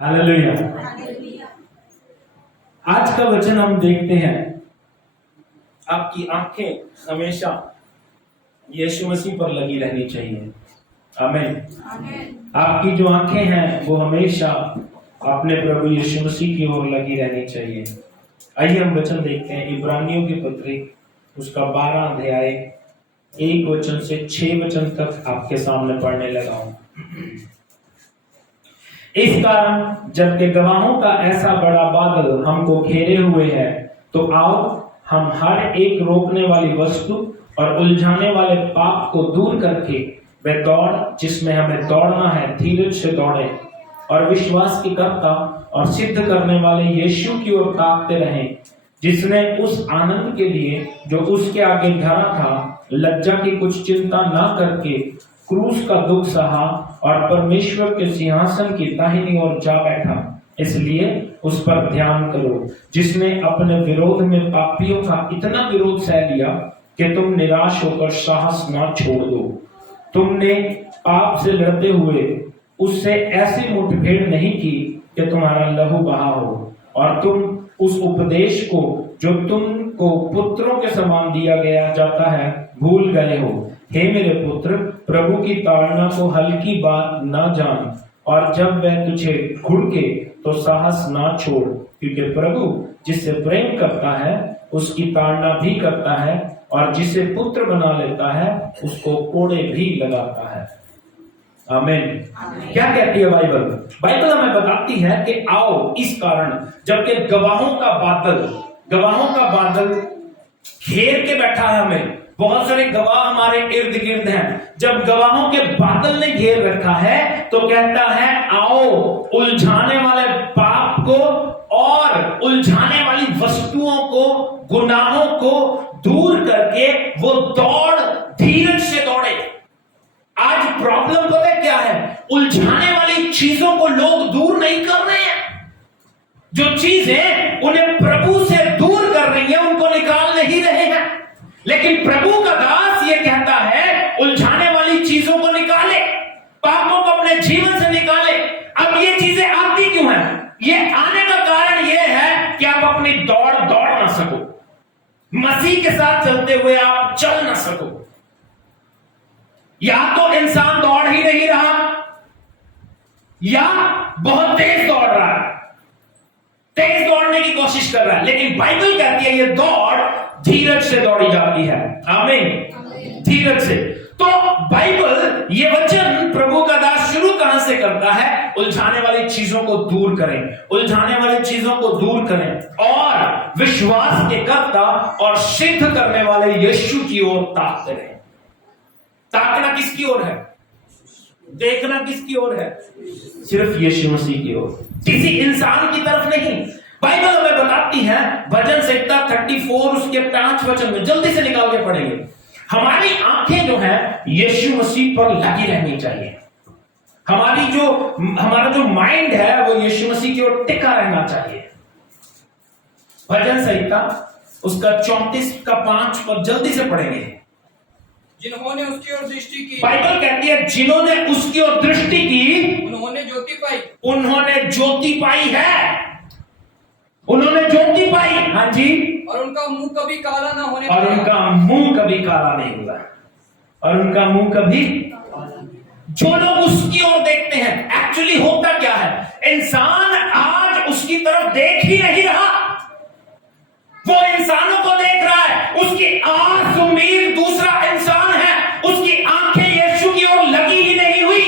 Hallelujah. आज का वचन हम देखते हैं, आपकी आंखें हमेशा यीशु मसीह पर लगी रहनी चाहिए। आमीन। आपकी जो आंखें हैं वो हमेशा अपने प्रभु यीशु मसीह की ओर लगी रहनी चाहिए। आइए हम वचन देखते हैं, इब्रानियों की पत्री उसका 12 अध्याय 1 वचन से 6 वचन तक आपके सामने पढ़ने लगा हूं। इस कारण जबकि गवाहों का ऐसा बड़ा बादल हमको घेरे हुए है, तो आओ हम हर एक रोकने वाली वस्तु और उलझाने वाले पाप को दूर करके वह दौड़ जिसमें हमें दौड़ना है धीरज से दौड़े, और विश्वास की कर्ता और सिद्ध करने वाले यीशु की ओर ताकते रहें, जिसने उस आनंद के लिए जो उसके आगे धरा था लज्जा की कुछ चिंता ना करके क्रूस का दुख सहा और परमेश्वर के सिंहासन की दाहिनी ओर जा बैठा। इसलिए उस पर ध्यान करो, जिसने अपने विरोध में पापियों का इतना विरोध सह लिया कि तुम निराश होकर साहस ना छोड़ दो। तुमने पाप से लड़ते हुए उससे ऐसी मुठभेड़ नहीं की कि तुम्हारा लहू बहा हो, और तुम उस उपदेश को जो तुमको पुत्रों के समान दिया गया जाता है भूल गए हो। हे मेरे पुत्र, प्रभु की ताड़ना को हल्की बात ना जान, और जब वह तुझे घुड़के तो साहस ना छोड़, क्योंकि प्रभु जिससे प्रेम करता है उसकी ताड़ना भी करता है, और जिसे पुत्र बना लेता है उसको कोड़े भी लगाता है। आमीन। क्या कहती है बाइबल? बाइबल हमें बताती है कि आओ इस कारण जबकि गवाहों का बादल घेर के बैठा है हमें, बहुत सारे गवाह हमारे इर्द गिर्द हैं। जब गवाहों के बादल ने घेर रखा है तो कहता है आओ उलझाने वाले पाप को और उलझाने वाली वस्तुओं को, गुनाहों को दूर करके वो दौड़ धीरज से दौड़े। आज प्रॉब्लम पता है क्या है? उलझाने वाली चीजों को लोग दूर नहीं कर रहे हैं। जो चीजें उन्हें प्रभु से दूर कर रही है उनको निकाल नहीं रहे हैं। लेकिन प्रभु का दास ये कहता है उलझाने वाली चीजों को निकाले, पापों को अपने जीवन से निकाले। अब ये चीजें आती क्यों हैं? ये आने का कारण ये है कि आप अपनी दौड़ ना सको, मसीह के साथ चलते हुए आप चल ना सको। या तो इंसान दौड़ ही नहीं रहा या बहुत तेज दौड़ रहा है, तेज दौड़ने की कोशिश कर रहा है। लेकिन बाइबल कहती है ये दौड़ धीरज से दौड़ी जाती है। आमीन। धीरज से। तो बाइबल ये वचन प्रभु का दास शुरू कहां से करता है? उलझाने वाली चीजों को दूर करें, उलझाने वाली चीजों को दूर करें और विश्वास के कर्ता और सिद्ध करने वाले यीशु की ओर ताकते रहें। ताकना किसकी ओर है? देखना किसकी ओर है? सिर्फ यीशु मसीह की ओर, किसी इंसान की तरफ नहीं। बाइबल हमें बताती है भजन संहिता 34 उसके 5 वचन में, जल्दी से निकाल के पढ़ेंगे। हमारी आंखें जो है यीशु मसीह पर लगी रहनी चाहिए। हमारा जो माइंड है वो यीशु मसीह की ओर टिका रहना चाहिए। भजन संहिता उसका 34 का 5 पर जल्दी से पढ़ेंगे। जिन्होंने उसकी ओर दृष्टि की, बाइबल कहती है जिन्होंने उसकी ओर दृष्टि की उन्होंने ज्योति पाई। उन्होंने ज्योति पाई है, उन्होंने ज्योति पाई। हाँ जी। और उनका मुंह कभी काला ना होने और उनका मुंह कभी काला नहीं हुआ, और उनका मुंह कभी। जो लोग उसकी ओर देखते हैं, एक्चुअली होता क्या है? इंसान आज उसकी तरफ देख ही नहीं रहा, वो इंसानों को देख रहा है। उसकी आस उम्मीद दूसरा इंसान है, उसकी आंखें यीशु की ओर लगी ही नहीं हुई,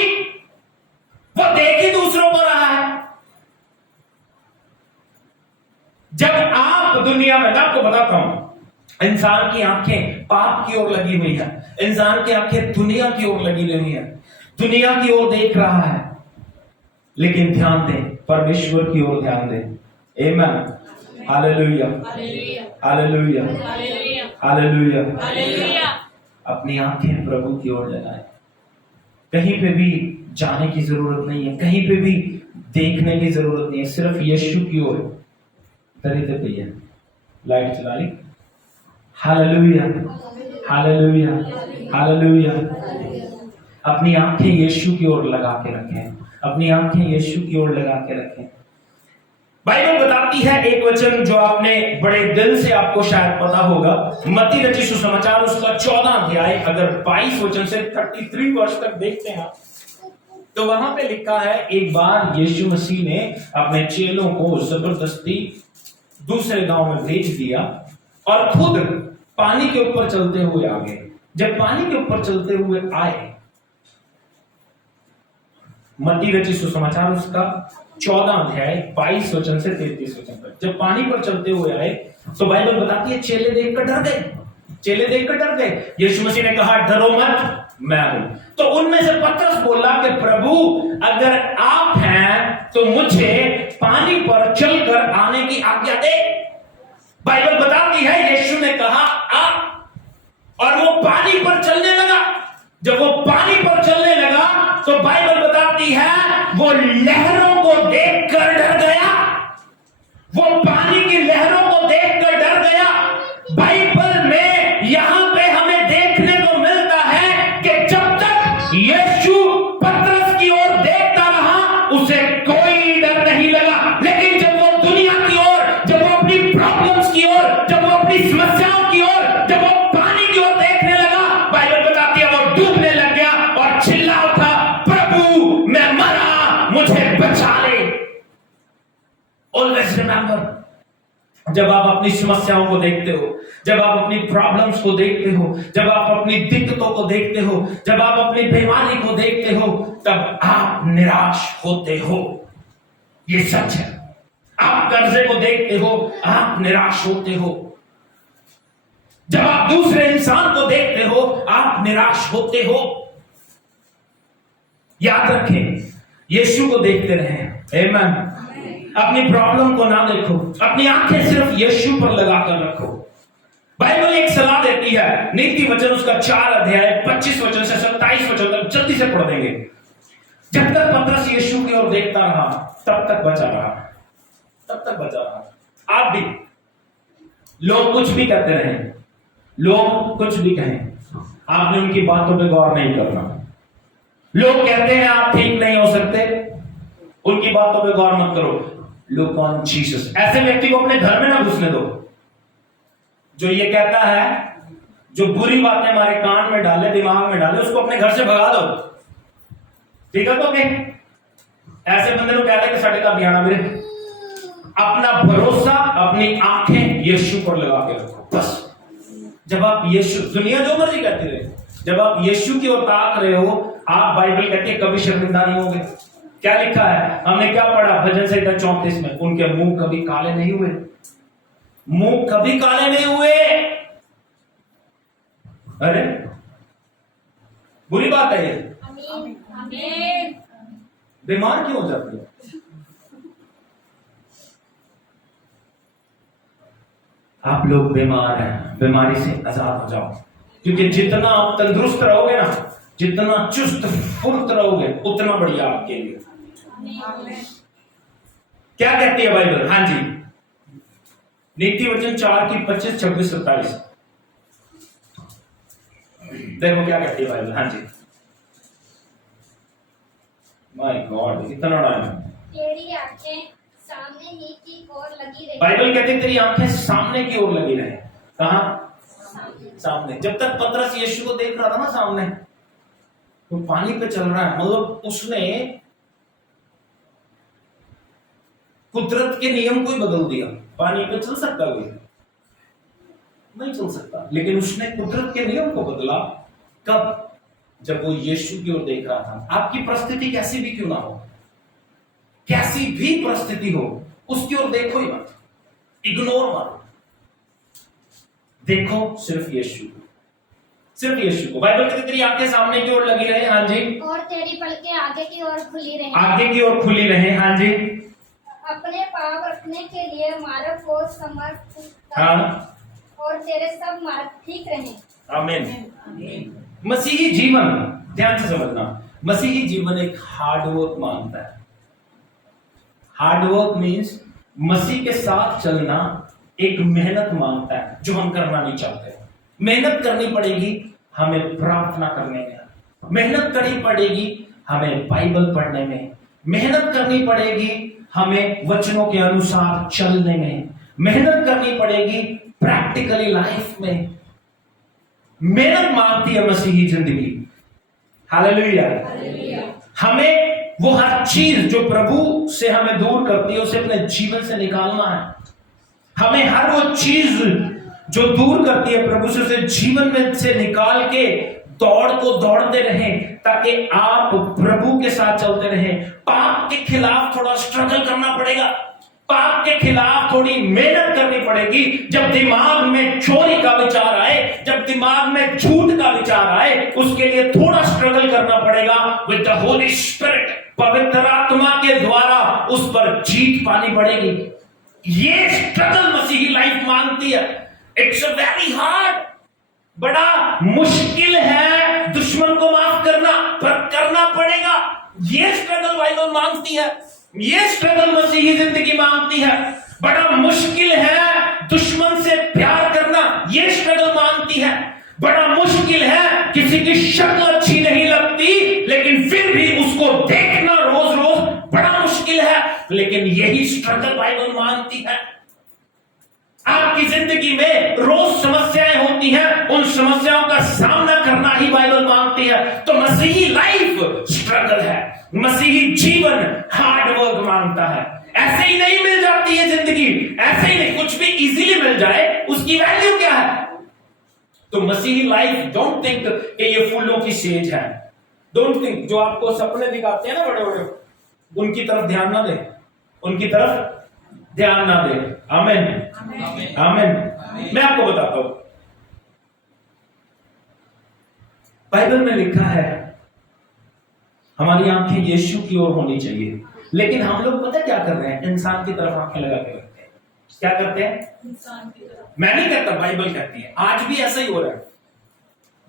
वो देख ही दूसरों को रहा है। जब आप दुनिया में, मैं आपको बताता हूं, इंसान की आंखें पाप की ओर लगी हुई है, इंसान की आंखें दुनिया की ओर लगी हुई है, दुनिया की ओर देख रहा है। लेकिन ध्यान दें, परमेश्वर की ओर ध्यान दें। आमीन। Hallelujah, hallelujah, hallelujah. अपनी आंखें प्रभु की ओर लगाएं। कहीं पे भी जाने की जरूरत नहीं है, कहीं पे भी देखने की जरूरत नहीं है, सिर्फ यीशु की ओर। तरीके भैया लाइट चला ली। Hallelujah, hallelujah, hallelujah. अपनी आंखें यीशु की ओर लगा के रखें। अपनी आंखें यीशु की ओर लगा के रखें। बाइबल बताती है एक वचन जो आपने बड़े दिल से आपको शायद पता होगा, मत्ती रचित सुसमाचार उसका 14 अध्याय अगर 22 वचन से 33 वर्ष तक देखते हैं तो वहां पे लिखा है, एक बार यीशु मसीह ने अपने चेलों को जबरदस्ती दूसरे गांव में भेज दिया और खुद पानी के ऊपर चलते हुए आ गए। जब पानी के ऊपर चलते हुए आए, मत्ती रचित सुसमाचार उसका 14 अध्याय 22 वचन से 33 वचन तक, जब पानी पर चलते हुए आए तो बाइबल बताती है चेले देखकर डर गए। चेले देखकर डर गए। यीशु मसीह ने कहा, डरो मत, मैं हूं। तो उनमें से पतरस बोला कि प्रभु अगर आप हैं तो मुझे पानी पर चलकर आने की आज्ञा दे। बाइबल बताती है यीशु ने कहा आ, और वो पानी पर चलने लगा। जब वो पानी पर चलने लगा तो बाइबल बताती है वो लहरों को देखकर डर गया। वो पानी की लहरों को देखकर डर गया। बाइबल में यहां पे हमें देखने को मिलता है कि जब तक यीशु पतरस की ओर देखता रहा उसे कोई डर नहीं लगा, लेकिन जब वो दुनिया की ओर, जब वो अपनी प्रॉब्लम्स की ओर, जब वो अपनी समस्याओं की ओर, जब वो पानी की ओर देखने लगा, बाइबल बताती है वो डूबने लग गया और चिल्ला उठा, प्रभु मैं मरा, मुझे बचा ले। ऑलवेज रिमेंबर, जब आप अपनी समस्याओं को देखते हो, जब आप अपनी प्रॉब्लम्स को देखते हो, जब आप अपनी दिक्कतों को देखते हो, जब आप अपनी बीमारी को देखते हो, तब आप निराश होते हो। ये सच है। आप कर्जे को देखते हो, आप निराश होते हो। जब आप दूसरे इंसान को देखते हो, आप निराश होते हो। याद रखें, यीशु को देखते रहें। आमीन। अपनी प्रॉब्लम को ना देखो, अपनी आंखें सिर्फ यीशु पर लगाकर रखो। बाइबल एक सलाह देती है, नीति वचन उसका 4 अध्याय 25 वचन से 27 वचन तक जल्दी से पढ़ देंगे। जब तक पतरस यीशु की ओर देखता रहा तब तक बचा रहा, तब तक बचा रहा। आप भी, लोग कुछ भी कहते रहे, लोग कुछ भी कहें, आपने उनकी बातों पे गौर नहीं करना। लोग कहते हैं आप ठीक नहीं हो सकते, उनकी बातों पे गौर मत करो। Look on Jesus. ऐसे व्यक्ति को अपने घर में ना घुसने दो जो ये कहता है, जो बुरी बातें हमारे कान में डाले, दिमाग में डाले, उसको अपने घर से भगा दो। ठीक है? तो ऐसे बंदे को कहते हैं कि साढ़े का बयाना मेरे। अपना भरोसा, अपनी आंखें यीशु पर लगा के रखो बस। जब आप यीशु, दुनिया जो मर्जी कहती रहे, जब आप यीशु की ओर ताक रहे हो, आप, बाइबल कहती है, कभी शर्मिंदा नहीं होंगे। क्या लिखा है? हमने क्या पढ़ा भजन संहिता 34 में? उनके मुंह कभी काले नहीं हुए, मुंह कभी काले नहीं हुए। अरे बुरी बात है ये। आमीन। बीमार क्यों हो जाते हो? आप लोग बीमार हैं, बीमारी से आजाद हो जाओ। क्योंकि जितना आप तंदुरुस्त रहोगे ना, जितना चुस्त फुर्त रहोगे, उतना बढ़िया आपके लिए। क्या कहती है बाइबल? हाँ जी, नीति वचन 4 की 25, 26, 27 देखो क्या कहती है बाइबल। हाँ जी, माय गॉड, इतना टाइम। तेरी आंखें सामने ही की ओर लगी रही। बाइबल कहती है तेरी आंखें सामने की ओर लगी रहे। कहां? सामने। जब तक पतरस यीशु को देख रहा था ना सामने, वो पानी पे चल रहा है, मतलब उसने कुदरत के नियम को ही बदल दिया। पानी पे चल सकता कोई? नहीं चल सकता, लेकिन उसने कुदरत के नियम को बदला। कब? जब वो यीशु की ओर देख रहा था। आपकी परिस्थिति कैसी भी क्यों ना हो, कैसी भी परिस्थिति हो, उसकी ओर देखो ही मत, इग्नोर मत, देखो सिर्फ यीशु को, सिर्फ यीशु को। बाइबल कहती तेरी आंखें सामने की ओर लगी रहे। हाँ जी। और तेरी पलकें आगे की ओर खुली रहे। आगे की ओर खुली रहे। हाँ जी। अपने पांव रखने के लिए मार्ग को समर्थ हाँ, और तेरे सब मार्ग ठीक रहे। आमीन। मसीही जीवन, ध्यान से समझना, मसीही जीवन एक हार्ड वर्क मांगता है। हार्ड वर्क मीन्स मसीह के साथ चलना एक मेहनत मांगता है जो हम करना नहीं चाहते। मेहनत करनी पड़ेगी हमें प्रार्थना करने में, मेहनत करनी पड़ेगी हमें बाइबल पढ़ने में, मेहनत करनी पड़ेगी हमें वचनों के अनुसार चलने में, मेहनत करनी पड़ेगी प्रैक्टिकली लाइफ में। मेहनत मांगती है मसीही जिंदगी। हालेलुया। हमें वो हर चीज जो प्रभु से हमें दूर करती है उसे अपने जीवन से निकालना है। हमें हर वो चीज जो दूर करती है प्रभु से, उसे जीवन में से निकाल के दौड़ को दौड़ते रहें, ताकि आप प्रभु के साथ चलते रहें। पाप के खिलाफ थोड़ा स्ट्रगल करना पड़ेगा, पाप के खिलाफ थोड़ी मेहनत करनी पड़ेगी। जब दिमाग में चोरी का विचार आए, जब दिमाग में झूठ का विचार आए, उसके लिए थोड़ा स्ट्रगल करना पड़ेगा विद द होली स्पिरिट। पवित्र आत्मा के द्वारा उस पर जीत पानी पड़ेगी। ये स्ट्रगल मसीही लाइफ मांगती है। इट्स वेरी हार्ड, बड़ा मुश्किल है दुश्मन को माफ करना, पर करना पड़ेगा। ये स्ट्रगल बाइबल मांगती है, ये स्ट्रगल मसीही जिंदगी मांगती है। बड़ा मुश्किल है दुश्मन से प्यार करना, ये स्ट्रगल मांगती है। बड़ा मुश्किल है किसी की शक्ल अच्छी नहीं लगती लेकिन फिर भी उसको देखना रोज रोज बड़ा मुश्किल है, लेकिन यही स्ट्रगल बाइबल मांगती है। आपकी जिंदगी में रोज समस्याएं होती हैं, उन समस्याओं का सामना करना ही बाइबल मांगती है। तो मसीही लाइफ स्ट्रगल है, मसीही जीवन हार्ड वर्क मांगता है। ऐसे ही नहीं मिल जाती है जिंदगी, ऐसे ही नहीं, कुछ भी इजीली मिल जाए उसकी वैल्यू क्या है। तो मसीही लाइफ, डोंट थिंक कि ये फूलों की सेज है। डोंट थिंक जो आपको सपने दिखाते हैं ना बड़े बड़े, उनकी तरफ ध्यान ना दे, उनकी तरफ ध्यान ना दे। आमीन, आमीन। मैं आपको बताता हूं, बाइबल में लिखा है हमारी आंखें यीशु की ओर होनी चाहिए, लेकिन हम लोग पता क्या कर रहे हैं, इंसान की तरफ आंखें लगा के रखते हैं। क्या करते हैं? इंसान की तरफ। मैं नहीं कहता, बाइबल कहती है। आज भी ऐसा ही हो रहा है।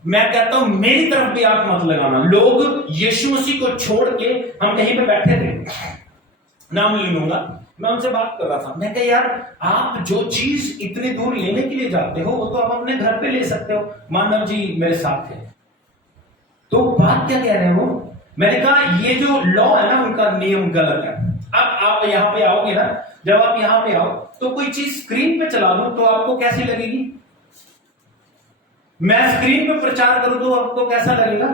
मैं कहता हूं मेरी तरफ भी आंख मत लगाना। लोग यीशु मसीह को छोड़ के, हम कहीं पे बैठे थे, नाम नहीं लूंगा, मैं उनसे बात कर रहा था। मैं कहा यार, आप जो चीज इतनी दूर लेने के लिए जाते हो वो तो आप अपने घर पे ले सकते हो। मानव जी मेरे साथ थे, तो बात क्या कह रहे हैं वो, मैंने कहा ये जो लॉ है ना उनका नियम गलत है। अब आप यहां पे आओगे ना, जब आप यहां पे आओ तो कोई चीज स्क्रीन पे चला दो तो आपको कैसी लगेगी? मैं स्क्रीन पे प्रचार करूं तो आपको कैसा लगेगा?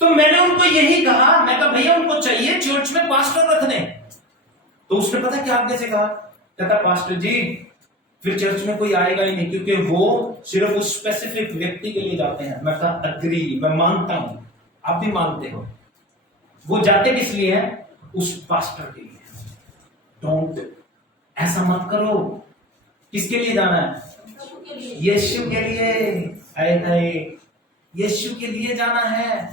तो मैंने उनको यही कहा, मैं कहा भैया उनको चाहिए चर्च में पास्टर रखने। तो उसने पता क्या आगे से कहा, कहता पास्टर जी फिर चर्च में कोई आएगा ही नहीं, क्योंकि वो सिर्फ उस स्पेसिफिक व्यक्ति के लिए जाते हैं। मैं कहा अग्री, मैं मानता हूं, आप भी मानते हो। वो जाते किस लिए हैं? उस पास्टर के लिए। डोंट, ऐसा मत करो। किसके लिए जाना है? यीशु के लिए। आए यीशु के लिए जाना है।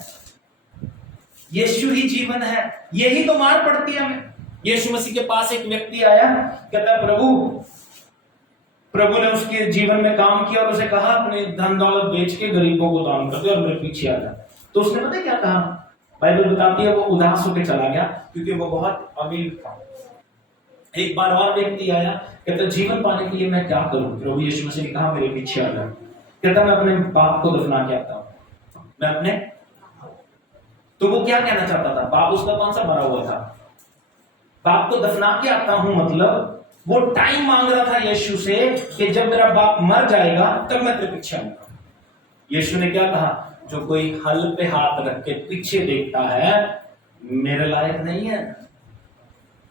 यीशु ही जीवन है, यही तो मार पड़ती है हमें। यीशु मसीह के पास एक व्यक्ति आया, कहता प्रभु ने उसके जीवन में काम किया और उसे कहा अपने धन दौलत बेच के गरीबों को दान कर दे और मेरे पीछे आ जा। तो उसने पता क्या कहा? बाइबल बताती है वो उदास होकर चला गया, क्योंकि वो बहुत अमीर था। एक बार और व्यक्ति आया, कहता जीवन पाने के लिए मैं क्या करूं? प्रभु यीशु मसीह ने कहा मेरे पीछे आ जा। कहता मैं अपने बाप को दफना के आता हूं, मैं अपने। तो वो क्या कहना चाहता था? बाप उसका कौन सा मरा हुआ था? बाप को दफना के आता हूं मतलब वो टाइम मांग रहा था यीशु से कि जब मेरा बाप मर जाएगा तब मैं तेरे पीछे आऊंगा। यीशु ने क्या कहा? जो कोई हल पे हाथ रख के पीछे देखता है मेरे लायक नहीं है।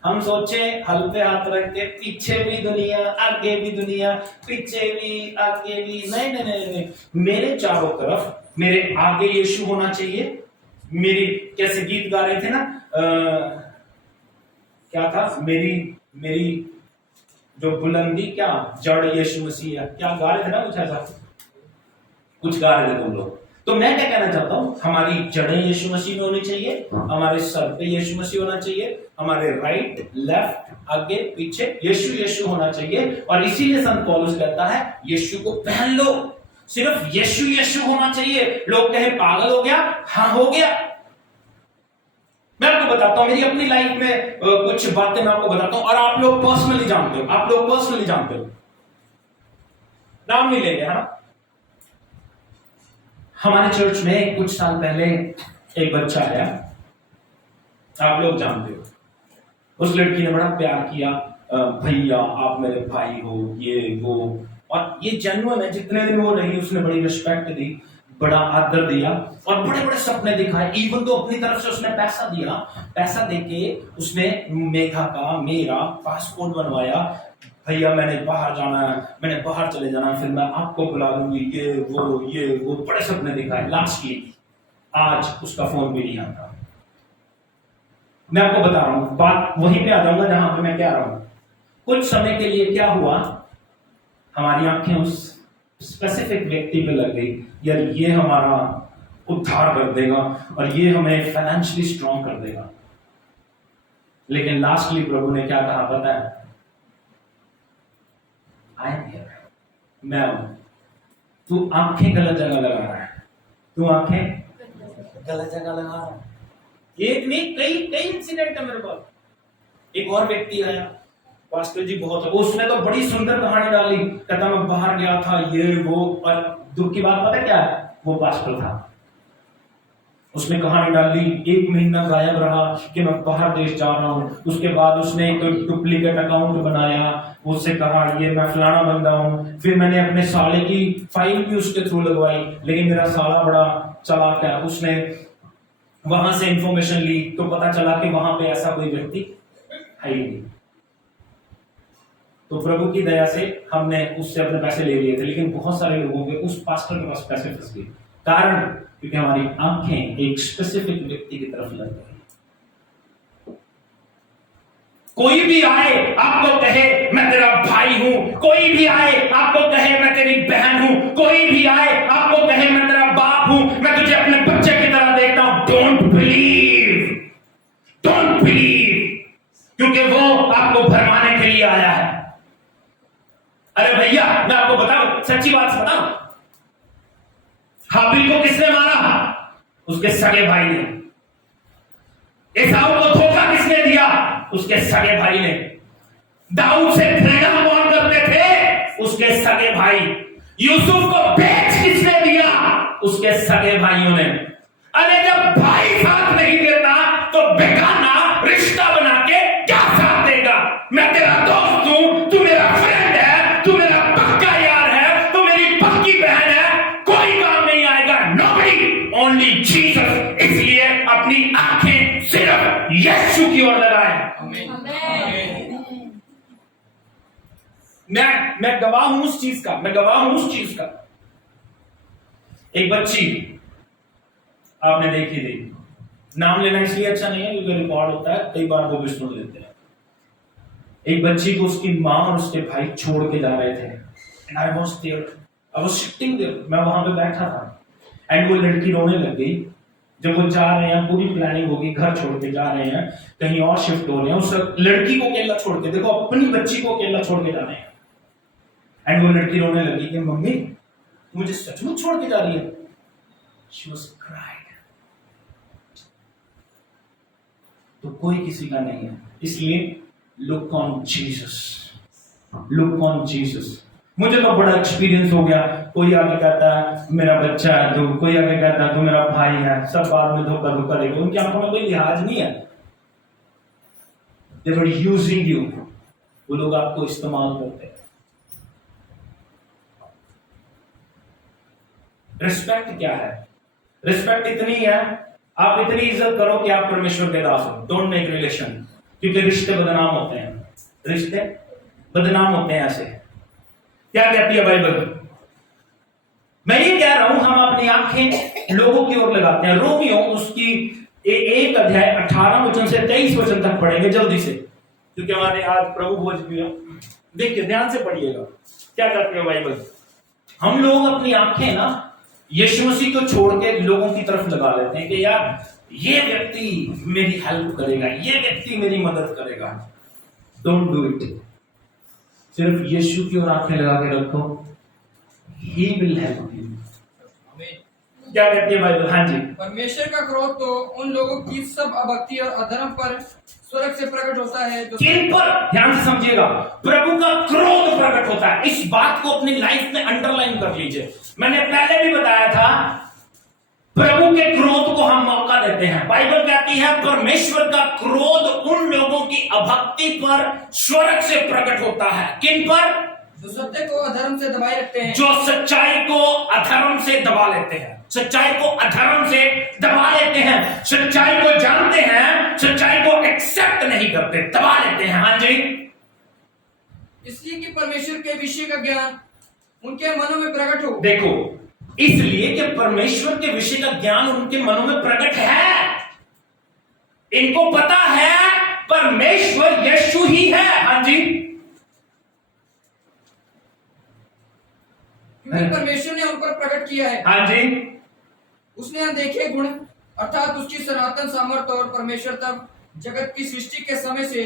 हम सोचे हल पे हाथ रख के पीछे भी दुनिया, आगे भी दुनिया, पीछे भी, आगे भी। नहीं नहीं नहीं नहीं, मेरे चारों तरफ, मेरे आगे यीशु होना चाहिए। मेरी, कैसे गीत गा रहे थे ना, क्या था, मेरी जो बुलंदी, क्या जड़ यीशु मसीह है, क्या गा रहे थे ना, कुछ गा रहे थे तुम लोग। तो मैं क्या कहना चाहता हूं, हमारी जड़ें यीशु मसीह में होनी चाहिए, हमारे सर पे यीशु मसीह होना चाहिए, हमारे राइट लेफ्ट आगे पीछे यीशु यीशु होना चाहिए। और इसीलिए संत पौलुस कहता है यीशु को पहन लो, सिर्फ यीशु यीशु होना चाहिए। लोग कहे पागल हो गया, हाँ हो गया। मैं आपको बताता हूं मेरी अपनी लाइफ में कुछ बातें मैं आपको बताता हूं, और आप लोग पर्सनली जानते हो, आप लोग पर्सनली जानते हो, नाम नहीं लेंगे, है ना। हमारे चर्च में कुछ साल पहले एक बच्चा आया आप लोग जानते हो, उस लड़की ने बड़ा प्यार किया, भैया आप मेरे भाई हो, ये वो, और ये जेन्युइन है। जितने दिन वो रही उसने बड़ी रिस्पेक्ट दी, बड़ा आदर दिया और बड़े बड़े सपने दिखाए। इवन तो अपनी तरफ से उसने पैसा दिया, पैसा देके उसने मेघा का मेरा पासपोर्ट बनवाया। भैया मैंने बाहर जाना है, मैंने बाहर चले जाना है, फिर मैं आपको बुला लूंगी, ये वो बड़े सपने दिखाए। लास्ट ये आज उसका फोन भी नहीं आता। मैं आपको बता रहा हूं, बात वहीं पे आ जाऊंगा जहां पे मैं कह रहा हूं। कुछ समय के लिए क्या हुआ, हमारी आंखें उस स्पेसिफिक व्यक्ति पे लग गई, यार ये हमारा उद्धार कर देगा और ये हमें फाइनेंशियली स्ट्रांग कर देगा। लेकिन लास्टली प्रभु ने क्या कहा पता है? आई एम हियर, मैं हूं। तू आंखें गलत जगह लगा रहा है, तू आंखें गलत जगह लगा रहा है। एक नहीं, कई इंसिडेंट है मेरे पास। एक और व्यक्ति आया, पास्टर जी बहुत, उसने तो बड़ी सुंदर कहानी डाली, कहता मैं बाहर गया था, ये वो, और दुख की बात पता क्या है, वो पास्टर था। उसने कहानी डाली, 1 महीना गायब रहा कि मैं बाहर देश जा रहा हूं। उसके बाद उसने एक डुप्लीकेट अकाउंट बनाया, उससे कहा ये मैं फलाना बंदा हूं। फिर मैंने अपने साले की फाइल भी उसके थ्रू लगवाई, लेकिन मेरा साला बड़ा चालाक है, उसने वहां से इंफॉर्मेशन ली तो पता चला कि वहां पे ऐसा कोई व्यक्ति है ही नहीं। तो प्रभु की दया से हमने उससे अपने पैसे ले लिए थे, लेकिन बहुत सारे लोगों के उस पास्टर के पास पैसे फंस गए। कारण क्योंकि हमारी आंखें एक स्पेसिफिक व्यक्ति की तरफ लग गई। कोई भी आए आपको कहे मैं तेरा भाई हूं, कोई भी आए आपको कहे मैं तेरी बहन हूं, कोई भी आए आपको कहे मैं तेरा बाप हूं, मैं तुझे अपने बच्चे की तरह देखता हूं, डोंट बिलीव, क्योंकि वो आपको भरमाने के लिए आया है। अरे भैया मैं आपको बताऊं, सच्ची बात बताऊं, हाबिल को किसने मारा? उसके सगे भाई ने। एसाऊ को धोखा किसने दिया? उसके सगे भाई ने। दाऊद से घृणा कौन करते थे? उसके सगे भाई। यूसुफ को बेच किसने दिया? उसके सगे भाइयों ने। अरे जब भाई साथ नहीं देता तो बेगाना रिश्ता बना के क्या साथ देगा? मैं तेरा दोस्त हूं, तू मेरा फ्रेंड है, तू मेरा पक्का यार है, तू मेरी पक्की बहन है, कोई काम नहीं आएगा। Nobody, only Jesus. इसलिए अपनी आंखें सिर्फ यीशु की ओर लगाएं। मैं गवाह हूं उस चीज का, मैं गवाह हूं उस चीज का। एक बच्ची आपने देखी थी, नाम लेना इसलिए अच्छा नहीं है क्योंकि रिकॉर्ड होता है, कई बार वो भी सुन लेते हैं। एक बच्ची को उसकी माँ और उसके भाई छोड़ के जा रहे थे, and I was there, I was sitting there, मैं वहां पे बैठा था, एंड वो लड़की रोने लग गई। जब वो जा रहे हैं, पूरी प्लानिंग होगी, घर छोड़ के जा रहे हैं, कहीं और शिफ्ट हो रहे हैं, उस लड़की को अकेला छोड़ के, देखो अपनी बच्ची को अकेला छोड़ के जा रहे हैं, एंड वो लड़की रोने लगी कि मम्मी मुझे सचमुच छोड़ के जा रही है। She was cried. तो कोई किसी का नहीं है, इसलिए look on Jesus, look on Jesus. मुझे तो बड़ा एक्सपीरियंस हो गया, कोई आगे कहता है मेरा बच्चा है तू, कोई आगे कहता है तू मेरा भाई है, सब बाद में धोखा धोखा देगा। उनकी आंखों में कोई लिहाज नहीं है। They were using you, वो लोग आपको इस्तेमाल करते हैं। रिस्पेक्ट क्या है? रिस्पेक्ट इतनी है, आप इतनी इज्जत करो कि आप परमेश्वर के दास हो। डोंट मेक रिलेशन, क्योंकि रिश्ते बदनाम होते हैं, रिश्ते बदनाम होते हैं। ऐसे क्या कहती है बाइबल? मैं ये कह रहा हूं, हम अपनी आंखें लोगों की ओर लगाते हैं। रोमियो उसकी 1 अध्याय 18 वचन से 23 वचन तक पढ़ेंगे जल्दी से, क्योंकि हमारे आज प्रभु भोज भी है। देखिए ध्यान से पढ़िएगा क्या कहती है बाइबल। हम लोग अपनी आंखें ना यीशु मसीह को छोड़ के लोगों की तरफ लगा लेते हैं कि यार ये व्यक्ति मेरी हेल्प करेगा, ये व्यक्ति मेरी मदद करेगा। Don't do it. सिर्फ यीशु की ओर आंखें लगा के रखो, ही विल हेल्प यू। क्या कहती है बाइबल? हाँ जी। परमेश्वर का क्रोध तो उन लोगों की सब अभक्ति और अधर्म पर स्वर्ग से प्रकट होता है जो किन पर? ध्यान से समझिएगा, प्रभु का क्रोध प्रकट होता है। इस बात को अपनी लाइफ में अंडरलाइन कर लीजिए। मैंने पहले भी बताया था प्रभु के क्रोध को हम मौका देते हैं। बाइबल कहती है परमेश्वर का क्रोध उन लोगों की अभक्ति पर स्वर्ग से प्रकट होता है। किन पर? जो सत्य को अधर्म से दबाए रखते हैं, जो सच्चाई को अधर्म से दबा लेते हैं। सच्चाई को अधर्म से दबा लेते हैं, सच्चाई को जानते हैं, सच्चाई को एक्सेप्ट नहीं करते, दबा लेते हैं। हाँ जी, इसलिए कि परमेश्वर के विषय का ज्ञान उनके मनों में प्रकट हो। देखो, इसलिए कि परमेश्वर के विषय का ज्ञान उनके मनों में प्रकट है। इनको पता है परमेश्वर यीशु ही है। हाँ जी, क्योंकि परमेश्वर ने उन पर प्रकट किया है। हाँ जी, उसने अनदेखे गुण अर्थात उसकी सनातन सामर्थ्य और परमेश्वर तब जगत की सृष्टि के समय से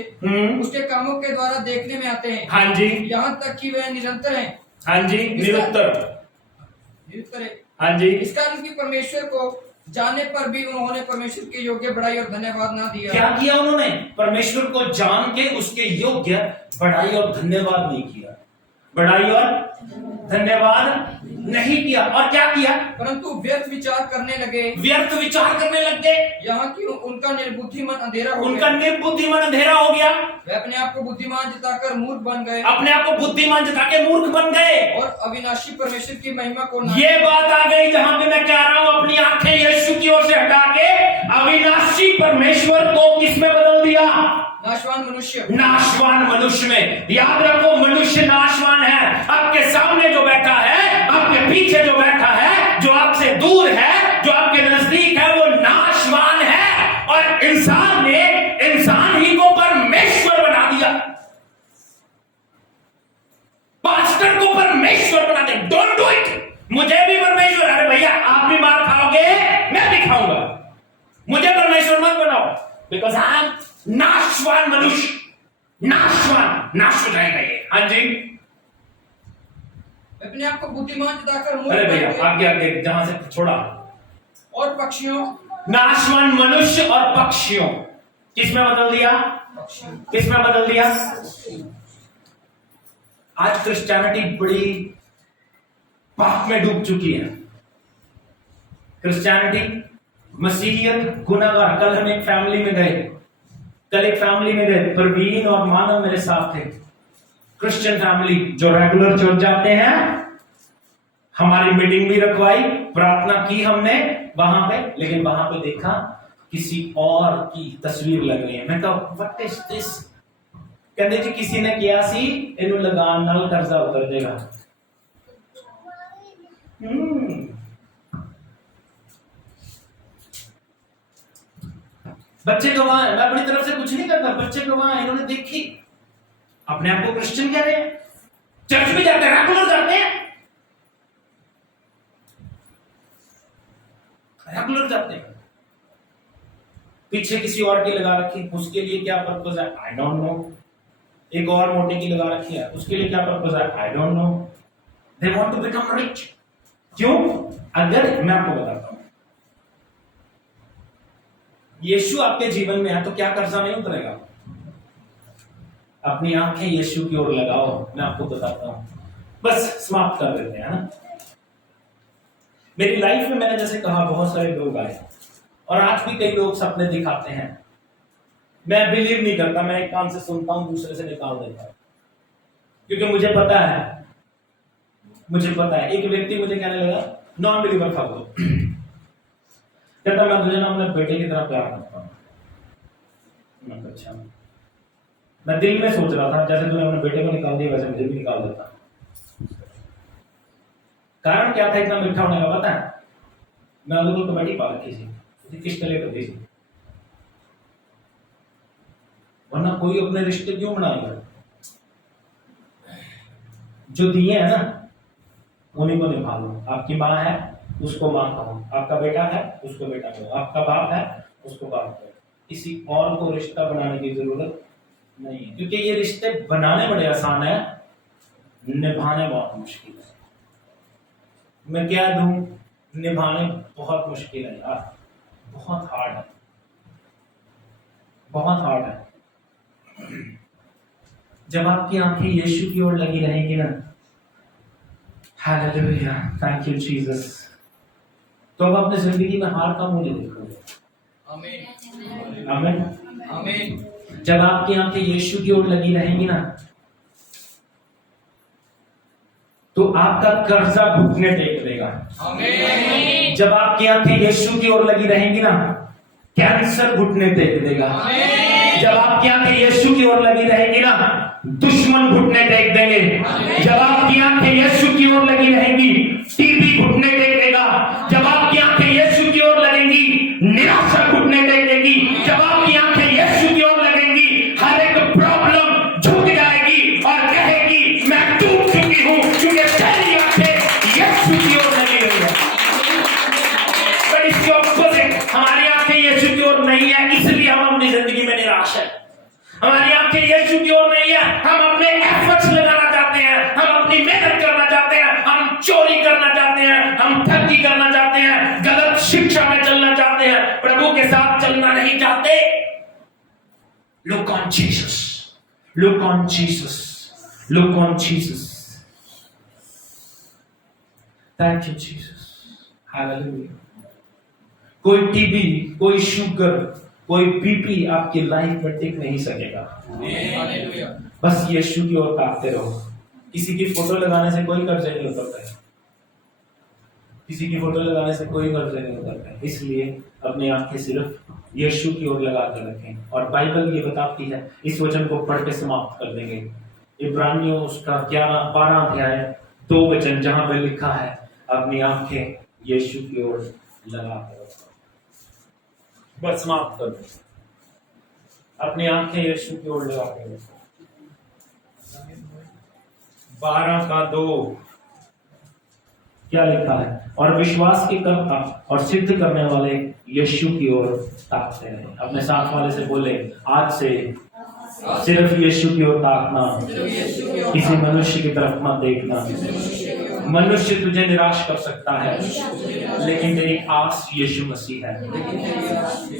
उसके कामों के द्वारा देखने में आते हैं। हाँ जी, यहाँ तक कि वह निरंतर हैं। हाँ जी, निरुत्तर है। हाँ जी। इस कारण की परमेश्वर को जानने पर भी उन्होंने परमेश्वर के योग्य बड़ाई और धन्यवाद ना दिया। क्या किया उन्होंने? परमेश्वर को जान के उसके योग्य बड़ाई और धन्यवाद नहीं किया। बड़ाई और धन्यवाद नहीं किया। और क्या किया? परंतु व्यर्थ विचार करने लगे। व्यर्थ विचार करने लग गए। यहाँ की उनका निर्बुद्धि मन अंधेरा हो उनका गया। निर्बुद्धि मन अंधेरा हो गया। वे अपने आप को बुद्धिमान जताकर मूर्ख बन गए। अपने आप को बुद्धिमान जता के मूर्ख बन गए और अविनाशी परमेश्वर की महिमा को ये बात आ गई जहां पे मैं कह रहा हूं अपनी आंखें यीशु की ओर से हटा के अविनाशी परमेश्वर को किसमें बदल दिया? नाशवान मनुष्य। नाशवान मनुष्य में। याद रखो, मनुष्य नाशवान है। आपके सामने जो बैठा है, आपके पीछे जो बैठा है, जो आपसे दूर है, जो आपके नजदीक है, वो नाशवान है। और इंसान ने इंसान ही को परमेश्वर बना दिया। पास्टर को परमेश्वर बना दे। Don't do it. मुझे भी परमेश्वर, अरे भैया आप भी मार खाओगे, मैं भी खाऊंगा। मुझे परमेश्वर मत बनाओ, बिकॉज आई एम नाशवान मनुष्य। नाशवान, नाश हो जाएगा ये। हाँ जी, अपने आप को बुद्धिमान जताकर मूर्ख अरे बन भैया गए। आगे आगे जहां से छोड़ा। और पक्षियों, नाशवान मनुष्य और पक्षियों किसमें बदल दिया? किसमें बदल दिया? आज क्रिश्चियनिटी बड़ी पाप में डूब चुकी है। क्रिश्चियनिटी, मसीहियत गुनाहगार। कल हम एक फैमिली में गए, प्रवीण और मानव मेरे साथ थे। क्रिश्चियन फैमिली जो रेगुलर चर्च जाते हैं। हमारी मीटिंग भी रखवाई, प्रार्थना की हमने वहां पे, लेकिन वहां पे देखा किसी और की तस्वीर लग रही है। मैं कहा व्हाट इज दिस? कहते जी किसी ने किया सी इन्हों लगा नाल कर्जा उतर देगा। बच्चे गवाह है, मैं अपनी तरफ से कुछ नहीं करता। बच्चे गवाह है, इन्होंने देखी, अपने आप को क्रिश्चियन कह रहे हैं, चर्च भी जाते हैं, रेगुलर जाते हैं, रेगुलर जाते हैं। पीछे किसी और की लगा रखी, उसके लिए क्या पर्पस है आई डोंट नो। एक और मोटे की लगा रखी है, उसके लिए क्या पर्पस है I don't know. They want to become rich. क्यों? अगर मैं आपको बताता हूं, यीशु आपके जीवन में है तो क्या कर्जा नहीं उतरेगा? अपनी आंखें यीशु की ओर लगाओ। मैं आपको बताता हूं, बस समाप्त कर देते हैं ना। मेरी लाइफ में मैंने जैसे कहा बहुत सारे लोग आए और आज भी कई लोग सपने दिखाते हैं। मैं बिलीव नहीं करता, मैं एक कान से सुनता हूं दूसरे से निकाल देता हूं, क्योंकि मुझे पता है एक व्यक्ति मुझे कहने लगा, नॉन बिलीवर था वो, कहता मैं तुझे ना अपने बेटे की तरह प्यार करता हूं। अच्छा, मैं दिल में सोच रहा था जैसे तूने अपने बेटे को निकाल दिया वैसे मुझे भी निकाल देता। कारण क्या था इतना मीठा होने का? पता है, मैं उधर को कमेटी पा रखी थी, किस्त ले करती थी, वरना कोई अपने रिश्ते क्यों बनाएगा? जो दिए हैं ना उन्हीं को निभा लो। आपकी माँ है उसको माँ कहो, आपका बेटा है उसको बेटा कहो, आपका बाप है उसको बाप कहो। किसी और को रिश्ता बनाने की जरूरत नहीं है, क्योंकि ये रिश्ते बनाने बड़े आसान है, निभाने बहुत मुश्किल है। मैं क्या दूं, निभाने बहुत मुश्किल है यार, बहुत हार्ड है, बहुत हार्ड है। जब आपकी आंखें यीशु की ओर लगी रहेंगी ना, हालेलुया, थैंक यू जीसस, तो तो अब अपनी जिंदगी में हार का मुंह नहीं देखोगे। आमीन आमीन। आमीन जब आपकी आंखें यीशु की ओर लगी रहेंगी ना, तो आपका कर्जा घुटने टेक देगा। आमीन जब आपकी आंखें यीशु की ओर लगी रहेंगी ना, कैंसर घुटने टेक देगा। जब आपकी आंखें यीशु की ओर लगी रहेंगी ना, दुश्मन घुटने टेक देंगे। जब आपकी आंखें यीशु की ओर लगी रहेंगी, टीबी घुटने टेक देगा। जब आपकी आंखें यीशु की ओर लगेंगी, निराशा घुटने टेक देगी। जब आपकी आंखें यीशु की ओर लगेंगी, हर एक प्रॉब्लम झुक जाएगी और कहेगी मैं टूट चुकी हूं, क्योंकि तेरी आंखें यीशु की ओर लगी हुई है। पर इसके ऑपोजिट, हमारी आंखें यीशु की ओर नहीं है, इसलिए हम अपनी जिंदगी में निराश है। हमारी आंखें यीशु की ओर नहीं है, हम अपने एफर्ट्स लगाना चाहते हैं, हम अपनी मेहनत करना चाहते हैं, हम चोरी करना चाहते हैं, हम ठगी करना चाहते हैं, गलत शिक्षा में चलना चाहते हैं, प्रभु के साथ चलना नहीं चाहते। Look on Jesus, look on Jesus, look on Jesus. Thank you Jesus. Hallelujah. कोई टीबी, कोई शुगर, कोई बीपी आपकी लाइफ में टिक नहीं सकेगा। हालेलुया बस यीशु की ओर ताकते रहो। किसी की फोटो लगाने से कोई कर्ज नहीं उतरता है, किसी की फोटो लगाने से कोई कर्ज नहीं उतरता है। इसलिए अपनी आंखें सिर्फ यीशु की ओर लगा कर रखें। और बाइबल ये बताती है, इस वचन को पढ़ के समाप्त कर देंगे, इब्रानियों उसका 12 अध्याय 2 वचन, जहां पे लिखा है अपनी आंखें यीशु की ओर लगा कर रखो। बस समाप्त कर दो, अपनी आंखें यीशु की ओर लगा कर रखो। 12:2 क्या लिखा है? और विश्वास के कर्ता और सिद्ध करने वाले यीशु की ओर ताकते रहे। अपने साथ वाले से बोले, आज से सिर्फ यीशु की ओर ताकना, किसी मनुष्य की तरफ मत देखना। मनुष्य तुझे निराश कर सकता है, लेकिन तेरी आस यीशु मसीह है।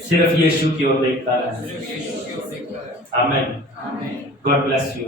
सिर्फ यीशु की ओर देखता रहे। आमीन। God bless you.